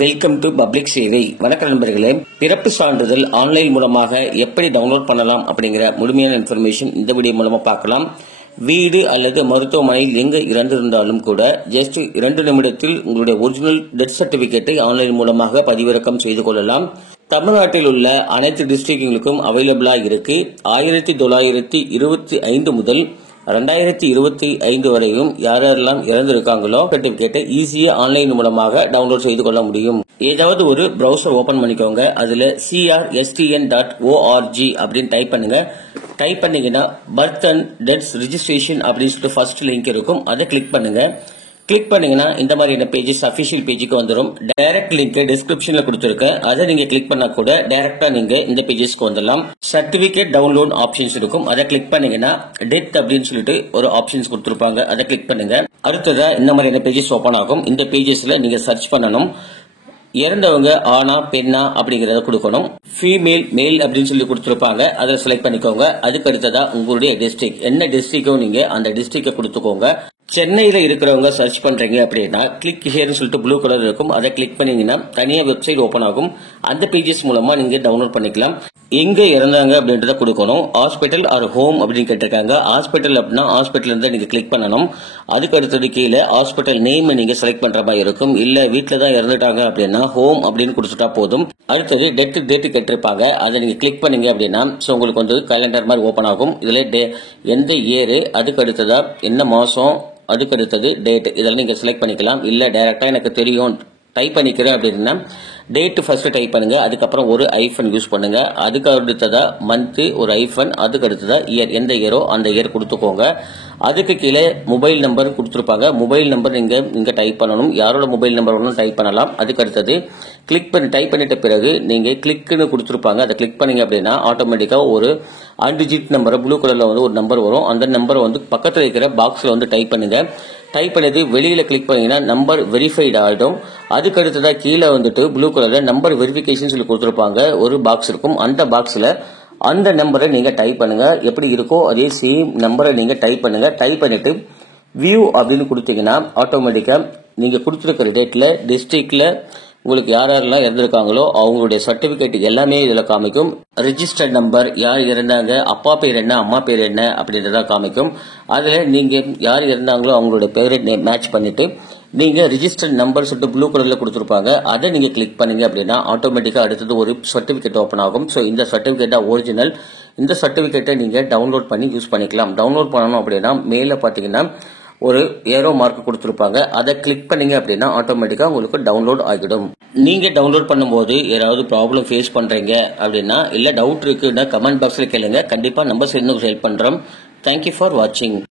Welcome to public சேவை. வணக்கம் நண்பர்களே, பிறப்பு சான்றிதழ் ஆன்லைன் மூலமாக எப்படி டவுன்லோட் பண்ணலாம் அப்படிங்கிற முழுமையான இன்ஃபர்மேஷன் இந்த வீடியோ மூலமா பார்க்கலாம். வீடு அல்லது மருத்துவமனையில் எங்கு இறந்திருந்தாலும் கூட ஜஸ்ட் 2 நிமிடத்தில் உங்களுடைய ஒரிஜினல் டெத் சர்டிபிகேட்டை ஆன்லைன் மூலமாக பதிவிறக்கம் செய்து கொள்ளலாம். தமிழ்நாட்டில் உள்ள அனைத்து டிஸ்ட்ரிக்ட்களுக்கும் அவைலபிளா இருக்கு. 1925 முதல் 2025 வரையும் யாரெல்லாம் இறந்திருக்காங்களோ சர்டிபிகேட்டை ஈஸியா ஆன்லைன் மூலமாக டவுன்லோட் செய்து கொள்ள முடியும். ஏதாவது ஒரு பிரவுசர் ஓபன் பண்ணிக்கோங்க. அதுல crstn.org அப்படின்னு டைப் பண்ணுங்க. டைப் பண்ணீங்கன்னா பர்த் அண்ட் டெத்ஸ் ரிஜிஸ்ட்ரேஷன் அப்படின்னு சொல்லிட்டு ஃபர்ஸ்ட் லிங்க் இருக்கும். அதை கிளிக் பண்ணுங்க. கிளிக் பண்ணீங்கன்னா இந்த மாதிரியான பேஜஸ் அபிஷியல் பேஜுக்கு வந்துடும். டைரக்ட் லிங்க் டிஸ்கிரிப்ஷன்ல கொடுத்திருக்கேன். அதை நீங்க கிளிக் பண்ணா கூட டைரக்டா நீங்க இந்த பேஜஸ்க்கு வந்துடலாம். சர்டிபிகேட் டவுன்லோட் ஆப்ஷன்ஸ் இருக்கும். அதை கிளிக் பண்ணீங்கன்னா டெத் அப்படின்னு சொல்லிட்டு ஒரு ஆப்ஷன்ஸ் கொடுத்திருப்பாங்க. அதை கிளிக் பண்ணுங்க. அடுத்ததா இந்த மாதிரியான பேஜஸ் ஓபன் ஆகும். இந்த பேஜஸ்ல நீங்க சர்ச் பண்ணணும். இறந்தவங்க ஆனா பெண்ணா அப்படிங்கறத கொடுக்கணும். ஃபீமேல் மேல் அப்படின்னு சொல்லி கொடுத்திருப்பாங்க. அதை செலக்ட் பண்ணிக்கோங்க. அதுக்கு அடுத்ததா உங்களுடைய டிஸ்ட்ரிக்ட் என்ன டிஸ்ட்ரிக்டோ நீங்க அந்த டிஸ்ட்ரிக்ட கொடுத்துக்கோங்க. சென்னையில இருக்கிறவங்க சர்ச் பண்றீங்க அப்படின்னா கிளிக் ஹியர்னு சொல்லிட்டு ப்ளூ கலர் இருக்கும். அதை கிளிக் பண்ணீங்கன்னா தனியா வெப்சைட் ஓபன் ஆகும். அந்த பேஜஸ் மூலமா நீங்க டவுன்லோட் பண்ணிக்கலாம். எங்க இறந்தாங்க அப்படின்றத கொடுக்கணும். ஹாஸ்பிட்டல் ஆர் ஹோம் அப்படின்னு கேட்டிருக்காங்க. ஹாஸ்பிட்டல் அப்படின்னா ஹாஸ்பிட்டல் இருந்தா நீங்க கிளிக் பண்ணணும். அதுக்கு அடுத்தது கீழே ஹாஸ்பிட்டல் நேம் நீங்க செலக்ட் பண்ற மாதிரி இருக்கும். இல்ல வீட்டுல தான் இறந்துட்டாங்க அப்படின்னா ஹோம் அப்படின்னு கொடுத்துட்டா போதும். அடுத்தது டேட் கேட்டிருப்பாங்க. அதை நீங்க கிளிக் பண்ணீங்க அப்படின்னா உங்களுக்கு வந்து கேலண்டர் மாதிரி ஓபன் ஆகும். இதுல எந்த இயர், அதுக்கு அடுத்ததா என்ன மாசம், அதுக்கு அடுத்தது டேட், இதெல்லாம் நீங்க செலக்ட் பண்ணிக்கலாம். இல்ல டைரக்டா எனக்கு தெரியும் டைப் பண்ணிக்கிறேன் அப்படின்னா டேட் ஃபர்ஸ்ட் டைப் பண்ணுங்க. அதுக்கப்புறம் ஒரு ஐஃபன் யூஸ் பண்ணுங்க. அதுக்கு அடுத்ததா மந்த் ஒரு ஐஃபன், அதுக்கு அடுத்ததா இயர், எந்த இயரோ அந்த இயர் கொடுத்துக்கோங்க. அதுக்கு கீழே மொபைல் நம்பர் கொடுத்துருப்பாங்க. மொபைல் நம்பர் நீங்க டைப் பண்ணணும். யாரோட மொபைல் நம்பர் வேணும் டைப் பண்ணலாம். அதுக்கு அடுத்தது டைப் பண்ணிட்ட பிறகு நீங்க கிளிக்னு கொடுத்துருப்பாங்க. அதை கிளிக் பண்ணீங்க அப்படின்னா ஆட்டோமேட்டிக்கா ஒரு 2 டிஜிட் நம்பர் ப்ளூ கலர்ல வந்து ஒரு நம்பர் வரும். அந்த நம்பரை வந்து பக்கத்துல இருக்கிற பாக்ஸ்ல வந்து டைப் பண்ணுங்க. டைப் பண்ணது வெளியில கிளிக் பண்ணீங்கன்னா நம்பர் வெரிஃபைட் ஆயிடும். அதுக்கு அடுத்ததா கீழே வந்துட்டு ப்ளூ கலர்ல நம்பர் வெரிஃபிகேஷன் சொல்லி கொடுத்துருப்பாங்க. ஒரு பாக்ஸ் இருக்கும். அந்த பாக்ஸ்ல அந்த நம்பரை நீங்க டைப் பண்ணுங்க. எப்படி இருக்கோ அதே சேம் நம்பரை நீங்க டைப் பண்ணுங்க. டைப் பண்ணிட்டு வியூ அப்படின்னு கொடுத்தீங்கன்னா ஆட்டோமேட்டிக்கா நீங்க கொடுத்துருக்கிற டேட்ல டிஸ்ட்ரிக்ட்ல உங்களுக்கு யாரெல்லாம் இறந்திருக்காங்களோ அவங்களுடைய சர்டிபிகேட் எல்லாமே இதுல காமிக்கும். ரெஜிஸ்டர்ட் நம்பர், யார் இறந்தாங்க, அப்பா பேர் என்ன, அம்மா பேர் என்ன அப்படின்றத காமிக்கும். அதுல நீங்க யார் இறந்தாங்களோ அவங்களோட பேரை மேட்ச் பண்ணிட்டு நீங்க ரிஜிஸ்டர்ட் நம்பர் சொல்லிட்டு ப்ளூ கலர்ல கொடுத்துருப்பாங்க. அதை நீங்க கிளிக் பண்ணீங்க அப்படின்னா ஆட்டோமேட்டிக்கா அடுத்தது ஒரு சர்டிபிகேட் ஓபன் ஆகும். சோ இந்த சர்டிபிகேட் ஒரிஜினல். இந்த சர்டிபிகேட்டை நீங்க டவுன்லோட் பண்ணி யூஸ் பண்ணிக்கலாம். டவுன்லோட் பண்ணணும் அப்படின்னா மேல பாத்தீங்கன்னா ஒரு ஏரோ மார்க் கொடுத்திருப்பாங்க. அதை கிளிக் பண்ணீங்க அப்படின்னா ஆட்டோமேட்டிக்கா உங்களுக்கு டவுன்லோட் ஆகிடும். நீங்க டவுன்லோட் பண்ணும்போது ஏதாவது ப்ராப்ளம் ஃபேஸ் பண்றீங்க அப்படின்னா இல்ல டவுட் இருக்குன்னா கமெண்ட் பாக்ஸ்ல கேளுங்க. கண்டிப்பா நம்ம ஹெல்ப் பண்றோம். தேங்க்யூ ஃபார் வாட்சிங்.